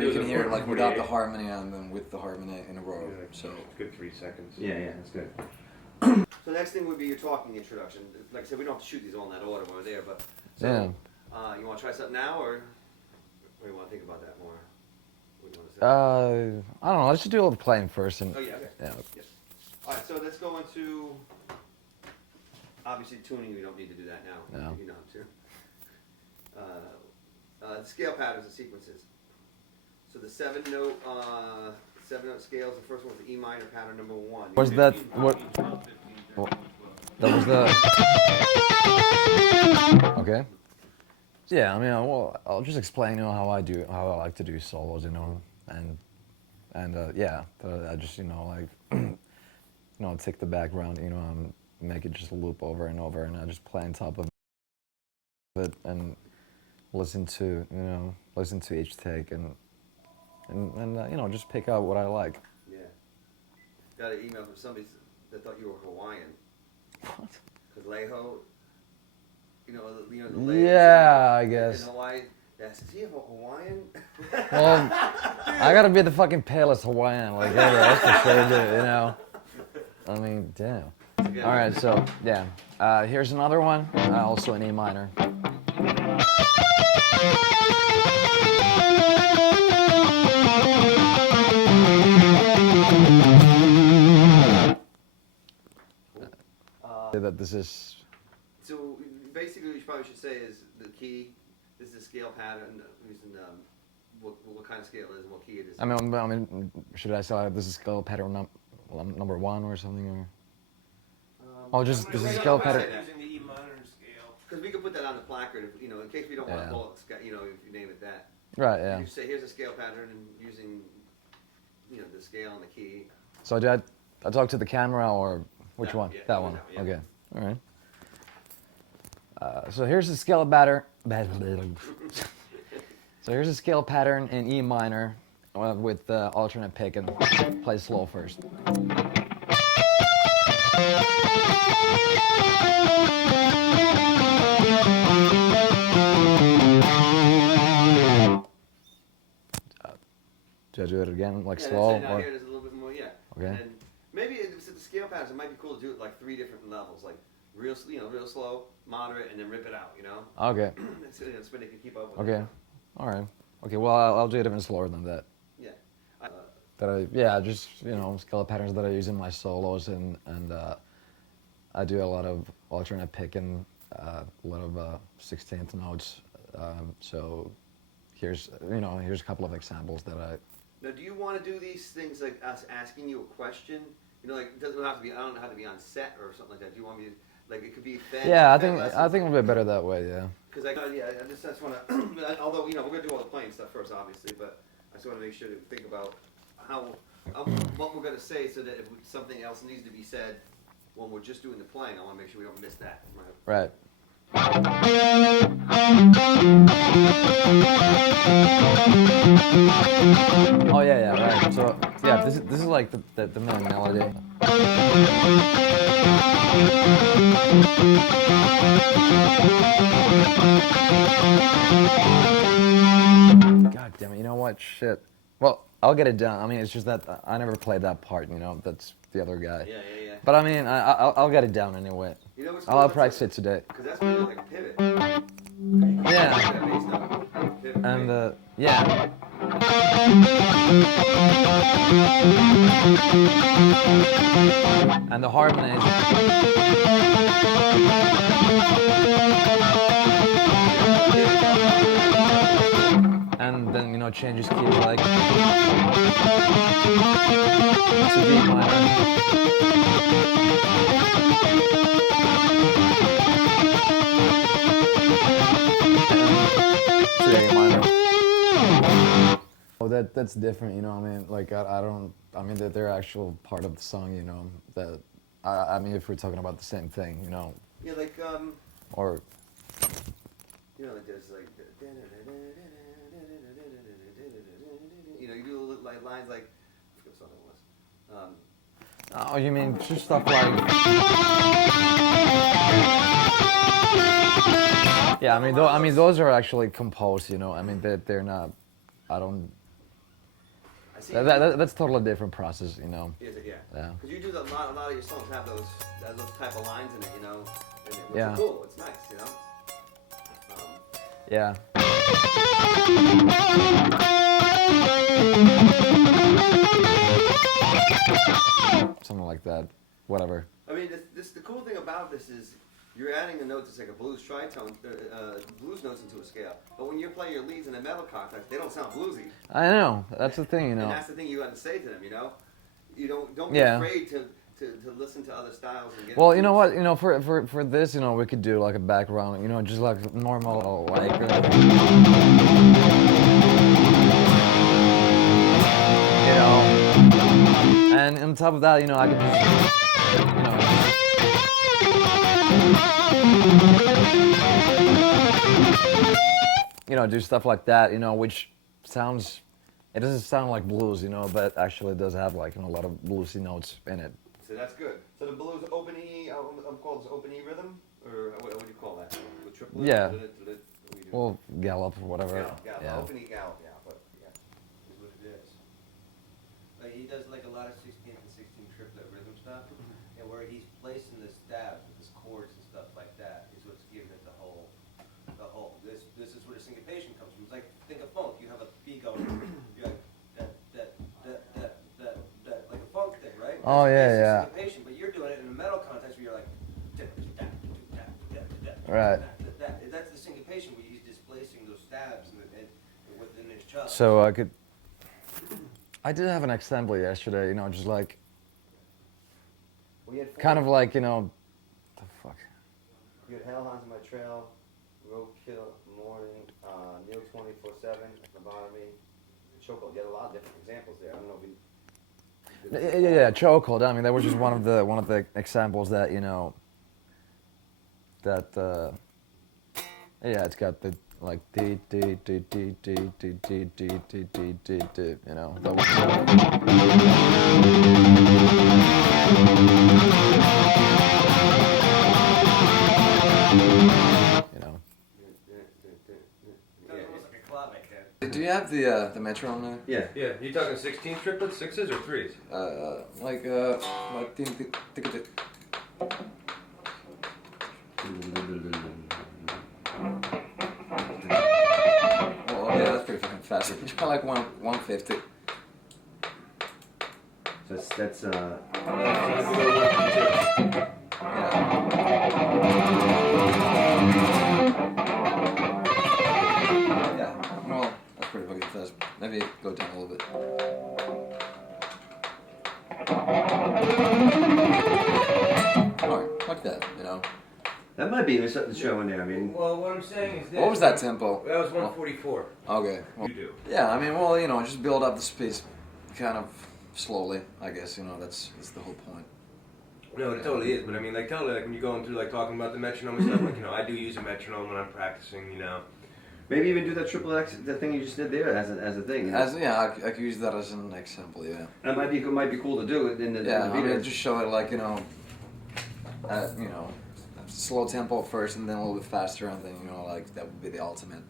there you can hear it like without the harmony and then with the harmony in a row. Yeah, So good 3 seconds. Yeah, that's good. So the next thing would be your talking introduction. Like I said, we don't have to shoot these all in that order when we're there, but so, you want to try something now, or do you want to think about that more? What do you want to say? I don't know. Let's just do a little playing first. And Oh yeah. Okay. yeah. Yes. All right. So let's go into obviously tuning. We don't need to do that now. No. You know to. The scale patterns and sequences. So the 7-note scales. The first one was the E minor pattern number 1. Was that what? That was the. Okay. Yeah, I mean, I'll just explain, how I like to do solos, and yeah, I just, take the background, make it just loop over and over, and I just play on top of it and listen to each take and just pick out what I like. Yeah. Got an email from somebody that thought you were Hawaiian. What? Because Laiho, the ladies Yeah, I guess. in Hawaii. Yeah, is he a Hawaiian? Well, I gotta be the fucking palest Hawaiian, like ever. That's for sure, dude, I mean, damn. All right, so yeah, here's another one, also in A minor. That this is. So basically, what you probably should say is the key. This is a scale pattern using what kind of scale it is and what key it is. I mean, should I say this is scale pattern number 1 or something, or this is scale pattern. Using the E minor scale. Because we could put that on the placard, in case we don't want to bulk, if you name it that. Right. Yeah. You say here's a scale pattern and using, the scale and the key. So I talk to the camera or which one? Yeah, that one. Yeah. Okay. All right. So here's the scale pattern. So here's a scale pattern in E minor with alternate pick, and play slow first. Do I do it again, like slow? Now here it is a little bit more, yeah. Okay. And maybe if it's the scale patterns, it might be cool to do it like 3 different levels, like real slow, moderate, and then rip it out, Okay. So they can keep up with Okay. it. All right. Okay. Well, I'll do it even slower than that. Yeah. Just scale patterns that I use in my solos, and I do a lot of alternate pick and a lot of 16th notes. So here's a couple of examples that I. Now, do you want to do these things like us asking you a question? Like it doesn't have to be. I don't know how to be on set or something like that. Do you want me to? Like it could be fed. Yeah, I think it'll be better that way. Yeah. Because I just want to. Although we're gonna do all the playing stuff first, obviously, but I just want to make sure to think about what we're gonna say, so that if something else needs to be said when we're just doing the playing, I want to make sure we don't miss that. Right. Oh yeah, right. So yeah, this is like the main melody. God damn it! You know what? Shit. Well, I'll get it done. I mean, it's just that I never played that part. That's the other guy. Yeah. But I mean, I'll get it down anyway. What's I'll practice it today. Because that's really like a pivot. Yeah. And yeah. And the harmonies. And then changes key like to D minor. Oh, that's different, I mean, like, I mean, that they're actual part of the song, that, I mean, if we're talking about the same thing, Yeah, like, or, like there's like, you do like lines like, I forget what song it was. Oh, you mean just stuff like, yeah, I mean, those are actually composed, I mean, they're not, I see. That's totally different process, you know. Is it? Yeah. Yeah. Because you do a lot of your songs have those type of lines in it, you know. And which Yeah. is cool. It's nice, you know. Yeah. Something like that. Whatever. I mean, the cool thing about this is you're adding a note that's like a blues tritone, blues notes into a scale. But when you're playing your leads in a metal context, they don't sound bluesy. I know. That's the thing, you And know. that's the thing you got to say to them, you know. You don't be Yeah. afraid to listen to other styles and get. Well, you know what? You know, for this, you know, we could do like a background, you know, just like normal, like. You know, and on top of that, you know, I could just, you know, do stuff like that, you know, which sounds, it doesn't sound like blues, you know, but actually it does have like, you know, a lot of bluesy notes in it. So that's good. So the blues open E, I'm called this open E rhythm, or what do you call that? With triple Yeah. What do you do? Well, gallop or whatever. Gallop. Yeah. Open E gallop, yeah, but yeah. Is what it is. Like he does like a lot of 16th and 16 triplet rhythm stuff, and where he's placing the stabs with his chords and stuff like that is what's giving it the whole. This is where the syncopation comes from. It's like think of funk. You have a B going, you're like that, like a funk thing, right? Oh, yeah, That's yeah. syncopation, but you're doing it in a metal context where you're like. Right. That's the syncopation where he's displacing those stabs and within his chest. So I did have an example yesterday, you know, just like, We had four. kind of like, you know, the fuck. You had Hellhounds on My Trail, Roadkill, Morning, Neil 24/7, Lobotomy, Chokehold. You had a lot of different examples there. I don't know if you. Yeah, chokehold. I mean, that was just one of the examples that, you know, that yeah, it's got the like d, you know. That was, you know. It's almost like a clavic head. Do you have the metronome there? Yeah. Yeah, you talking 16 triplets, sixes, or threes? Like tick, tick, tick. Oh yeah, that's pretty fucking fast. Try like 150. That's Yeah. Well, that's pretty fucking fast. Maybe go down a little bit. Alright, like that, you know. that might be something to show in there. I mean, Well, what I'm saying is this. What was that tempo? That was 144. Okay. Well, You do. yeah, I mean, well, you know, just build up the speed kind of slowly, I guess, you know, that's the whole point. No, it totally is, but I mean, like, totally, like, when you're going through, like, talking about the metronome and stuff, like, you know, I do use a metronome when I'm practicing, you know. maybe even do that triple X, the thing you just did there as a thing. You know? As yeah, I could use that as an example, yeah. That might be cool to do it in the Yeah, in the I video. mean, just show it like, you know, slow tempo first and then a little bit faster and then, you know, like, that would be the ultimate